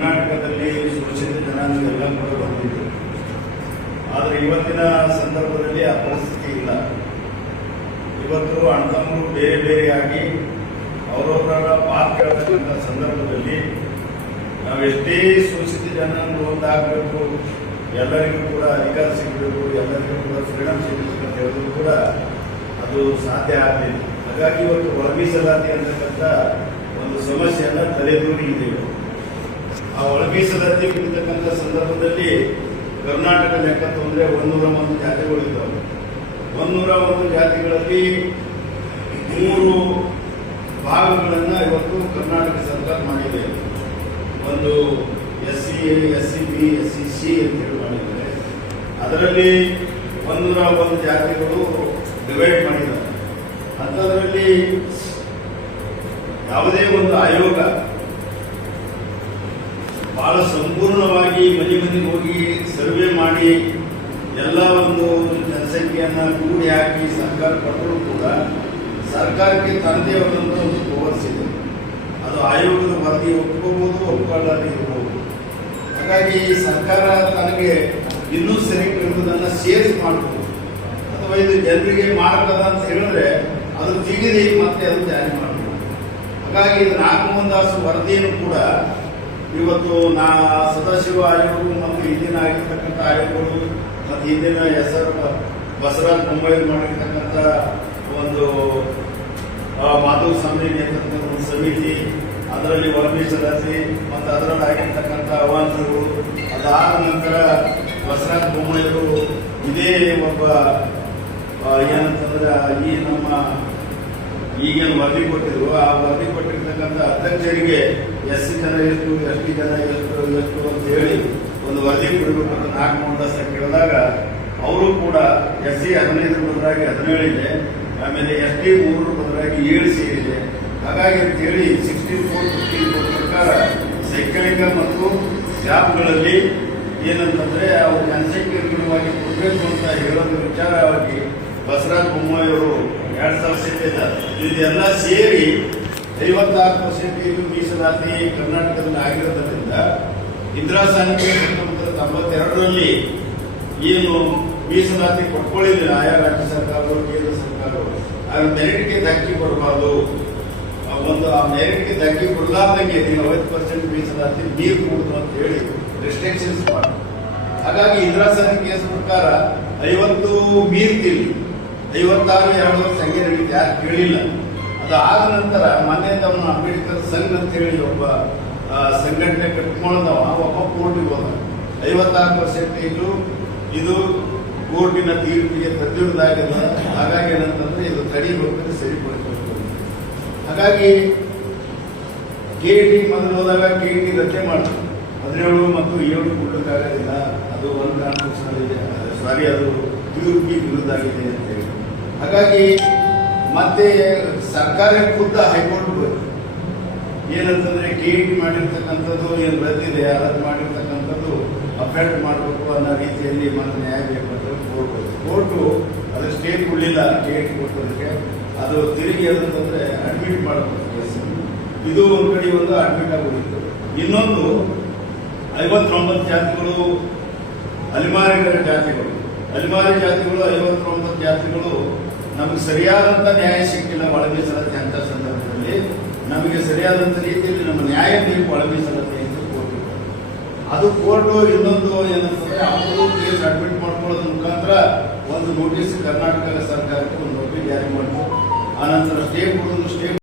ಕರ್ನಾಟಕದಲ್ಲಿ ಶೋಷಿತ ಜನಾಂಗ ಎಲ್ಲ ಕೂಡ ಬಂದಿದೆ. ಆದರೆ ಇವತ್ತಿನ ಸಂದರ್ಭದಲ್ಲಿ ಆ ಪರಿಸ್ಥಿತಿ ಇಲ್ಲ. ಇವತ್ತು ಅಣ್ಣತಮ್ಮರು ಬೇರೆ ಬೇರೆಯಾಗಿ ಅವರವರ ಪಾತ್ರ ಹೇಳ್ತಕ್ಕಂಥ ಸಂದರ್ಭದಲ್ಲಿ ನಾವೆಷ್ಟೇ ಶೋಷಿತ ಜನಾಂಗ ಒಂದಾಗಬೇಕು, ಎಲ್ಲರಿಗೂ ಕೂಡ ಅಧಿಕಾರ ಸಿಗಬೇಕು, ಎಲ್ಲರಿಗೂ ಕೂಡ ಫ್ರೀಡಮ್ ಸಿಗಬೇಕು ಅಂತ ಹೇಳಿದ್ರು ಕೂಡ ಅದು ಸಾಧ್ಯ ಆಗಲಿಲ್ಲ. ಹಾಗಾಗಿ ಇವತ್ತು ಒಳಮೀಸಲಾತಿ ಅಂತಕ್ಕಂಥ ಒಂದು ಸಮಸ್ಯೆಯನ್ನ ತಲೆದೂರಿದ್ದೇವೆ. ಆ ಒಳಮೀಸಲಾತಿ ಬಿಡ್ತಕ್ಕಂಥ ಸಂದರ್ಭದಲ್ಲಿ ಕರ್ನಾಟಕ ಲೆಕ್ಕ ತಂದ್ರೆ 101 ಜಾತಿಗಳಿದ್ದಾವೆ. 101 ಜಾತಿಗಳಲ್ಲಿ 3 ಭಾಗಗಳನ್ನ ಇವತ್ತು ಕರ್ನಾಟಕ ಸರ್ಕಾರ ಮಾಡಿದೆ. ಒಂದು SC A, SC B, SC C ಅಂತ ಹೇಳಿ ಮಾಡಿದ್ದಾರೆ. ಅದರಲ್ಲಿ 101 ಜಾತಿಗಳು ಡಿವೈಡ್ ಮಾಡಿದ್ದಾರೆ. ಅಂಥದ್ರಲ್ಲಿ ಯಾವುದೇ ಒಂದು ಆಯೋಗ ಬಹಳ ಸಂಪೂರ್ಣವಾಗಿ ಮನೆಗೆ ಹೋಗಿ ಸರ್ವೆ ಮಾಡಿ ಎಲ್ಲ ಒಂದು ಜನಸಂಖ್ಯೆಯನ್ನ ಕೂಡಿ ಹಾಕಿ ಸರ್ಕಾರ ಕೊಟ್ಟರೂ ಕೂಡ ಸರ್ಕಾರಕ್ಕೆ ತನ್ನದೇ ಆದಂಥ ಒಂದು ಪವರ್ಸ್ ಇದೆ. ಅದು ಆಯೋಗದ ವರದಿ ಒಪ್ಕೋಬಹುದು, ಒಪ್ಕೊಳ್ಳದೆ ಇರಬಹುದು. ಹಾಗಾಗಿ ಸರ್ಕಾರ ತನಗೆ ಇನ್ನೂ ಸರಿ ಇರುವುದನ್ನು ಸೇರಿಸಿ ಮಾಡಬಹುದು, ಅಥವಾ ಇದು ಜನರಿಗೆ ಮಾಡಕದ ಅಂತ ಹೇಳಿದ್ರೆ ಅದು ತೆಗೆದು ಮತ್ತೆ ಅದು ಜಾರಿ ಮಾಡಬಹುದು. ಹಾಗಾಗಿ ನಾಗಮೋಹನ್ ವರದಿಯನ್ನು ಕೂಡ ಇವತ್ತು ಸದಾಶಿವ ಆಯೋಗಗಳು ಮತ್ತು ಹಿಂದಿನ ಆಗಿರ್ತಕ್ಕಂಥ ಆಯೋಗಗಳು ಮತ್ತು ಹಿಂದಿನ ಹೆಸರು ಬಸವರಾಜ ಬೊಮ್ಮಾಯಿ ಮಾಡಿರ್ತಕ್ಕಂಥ ಒಂದು ಮಾಧವ ಸ್ವಾಮಿ ನೇತೃತ್ವದ ಒಂದು ಸಮಿತಿ, ಅದರಲ್ಲಿ ಒಳಮೀಸಲಾತಿ ಮತ್ತು ಅದರಲ್ಲಿ ಆಗಿರ್ತಕ್ಕಂಥ ಅವಾಂತರಗಳು, ಅದಾದ ನಂತರ ಬಸವರಾಜ ಬೊಮ್ಮಾಯಿಗಳು ಇದೇ ಒಬ್ಬ ಏನಂತಂದ್ರೆ ಈ ನಮ್ಮ ಈಗೇನು ವರದಿ ಕೊಟ್ಟಿದ್ರು, ಆ ವರದಿ ಕೊಟ್ಟಿರ್ತಕ್ಕಂಥ ಅಧ್ಯಕ್ಷರಿಗೆ SC ಜನ ಎಷ್ಟು, ST ಜನ ಎಷ್ಟು ಅಂತ ಹೇಳಿ ಒಂದು ವರದಿ ಕೊಡಬೇಕು ನಾಗಮೋಹನ್ ಕೇಳಿದಾಗ ಅವರು ಕೂಡ SC 15 ಬದಲಾಗಿ 17 ಇದೆ, ಆಮೇಲೆ ST 3 ಬದಲಾಗಿ 7 ಸೇರಿದೆ. ಹಾಗಾಗಿ ಅಂತೇಳಿ 64-54 ಪ್ರಕಾರ ಶೈಕ್ಷಣಿಕ ಮತ್ತು ಜಾಬ್ಗಳಲ್ಲಿ ಏನಂತಂದ್ರೆ ಅವರು ಜನಸಂಖ್ಯೆ ಅನುಗುಣವಾಗಿ ಕೊಡಬೇಕು ಅಂತ ಹೇಳೋದ್ರ ವಿಚಾರವಾಗಿ ಬಸವರಾಜ ಬೊಮ್ಮಾಯಿ ಅವರು 2000 ಇದೆಲ್ಲ ಸೇರಿ 56% ಇದು ಮೀಸಲಾತಿ ಕರ್ನಾಟಕದಲ್ಲಿ ಆಗಿರೋದ್ರಿಂದ ಇಂದಿರಾ ಸಾಂಖ್ಯ 1992ರಲ್ಲಿ ಏನು ಮೀಸಲಾತಿ ಕೊಟ್ಕೊಳ್ಳಿಲ್ಲ ಆಯಾ ರಾಜ್ಯ ಸರ್ಕಾರಗಳು, ಕೇಂದ್ರ ಸರ್ಕಾರಗಳು, ಆ ಮೆರಿಟ್ಗೆ ಧಕ್ಕೆ ಕೊಡಬಾರ್ದು, ಒಂದು ಆ ಮೆರಿಟ್ಗೆ ಧಕ್ಕೆ ಕೊಡಲಾರ್ದಂಗೆ 50% ಮೀಸಲಾತಿ ನೀರು ಕೊಡುದು ಅಂತ ಹೇಳಿ ರೆಸ್ಟ್ರಿಕ್ಷನ್ಸ್ ಮಾಡಿ. ಹಾಗಾಗಿ ಇಂದಿರಾ ಸಾಂಖ್ಯ ಕೇಸ್ ಪ್ರಕಾರ 50 ಮೀರ್ತಿಲ್ಲ, 56 2 ವರ್ಷ ಸಂಖ್ಯೆ ನಡೀತಿ ಯಾರು ಕೇಳಿಲ್ಲ. ಅದಾದ ನಂತರ ಮೊನ್ನೆ ತಮ್ಮ ಅಂಬೇಡ್ಕರ್ ಸಂಘ ಅಂತ ಹೇಳಿ ಒಬ್ಬ ಸಂಘಟನೆ ಕಟ್ಕೊಂಡವ ಒಬ್ಬ ಕೋರ್ಟಿಗೆ ಹೋದ. 56% ಇದು ಕೋರ್ಟಿನ ತೀರ್ಪಿಗೆ ಪ್ರತಿರೋಧಾಗಿದೆ. ಹಾಗಾಗಿ ಏನಂತಂದ್ರೆ ಇದು ತಡಿಬೇಕು, ಸರಿಪಡಿಸಬೇಕು. ಹಾಗಾಗಿ KET ಮೊದಲು ಹೋದಾಗ KET ರಚನೆ ಮಾಡ್ತಾರೆ 17 ಮತ್ತು 7 ಕೊಡಲಿಕ್ಕಾಗೋದಿಲ್ಲ, ಅದು ಒಂದು ಕಾನ್ಸ್ಟಿಟ್ಯೂಷನ್ ಅದು ತೀರ್ಪಿಗೆ ವಿರುದ್ಧ ಆಗಿದೆ ಅಂತ ಹೇಳಿ. ಹಾಗಾಗಿ ಮತ್ತೆ ಸರ್ಕಾರ ಖುದ್ದ ಹೈಕೋರ್ಟ್ ಏನಂತಂದ್ರೆ KET ಮಾಡಿರ್ತಕ್ಕಂಥದ್ದು ಏನು ಬಂದಿದೆ ಅದನ್ನು ಮಾಡಿರ್ತಕ್ಕಂಥದ್ದು ಅಫೆಕ್ಟ್ ಮಾಡಬೇಕು ಅನ್ನೋ ರೀತಿಯಲ್ಲಿ ಮತ್ತೆ ನ್ಯಾಯ ಬೇಕಂದ್ರೆ ಕೋರ್ಟು ಅದಕ್ಕೆ ಸ್ಟೇ ಕೊಡಲಿಲ್ಲ. KET ಕೊಟ್ಟದಕ್ಕೆ ಅದು ತಿರುಗಿ ಅದಂತಂದ್ರೆ ಅಡ್ಮಿಟ್ ಮಾಡಬೇಕು ಕೇಸ್. ಇದು ಒಂದು ಕಡೆ ಒಂದು ಅಡ್ಮಿಟ್ ಆಗೋದಿತ್ತು. ಇನ್ನೊಂದು 59 ಜಾತಿಗಳು ಅಲೆಮಾರಿಗಳ ಜಾತಿಗಳು, 59 ಜಾತಿಗಳು ನಮಗೆ ಸರಿಯಾದಂತ ನ್ಯಾಯ ಸಿಕ್ಕಿಲ್ಲ. ಒಳಮೀಸಲಾತಿ ಅಂತ ಸಂದರ್ಭದಲ್ಲಿ ನಮಗೆ ಸರಿಯಾದಂತ ರೀತಿಯಲ್ಲಿ ನಮ್ಮ ನ್ಯಾಯ ಬೇಕು ಒಳಮೀಸಲಾತಿ ಅಂತ ಕೋರ್ಟ್. ಅದು ಕೋರ್ಟು ಇನ್ನೊಂದು ಏನಂತಂದ್ರೆ ಅವರು ಕೇಸ್ ಅಡ್ಮಿಟ್ ಮಾಡ್ಕೊಳ್ಳೋದ್ರ ಮುಖಾಂತರ ಒಂದು ನೋಟಿಸ್ ಕರ್ನಾಟಕ ಸರ್ಕಾರಕ್ಕೆ ಒಂದು ನೋಟಿಸ್ ಜಾರಿ ಮಾಡಿತು. ಆನಂತರ ಸ್ಟೇ ಕೊಡೋದ್ರ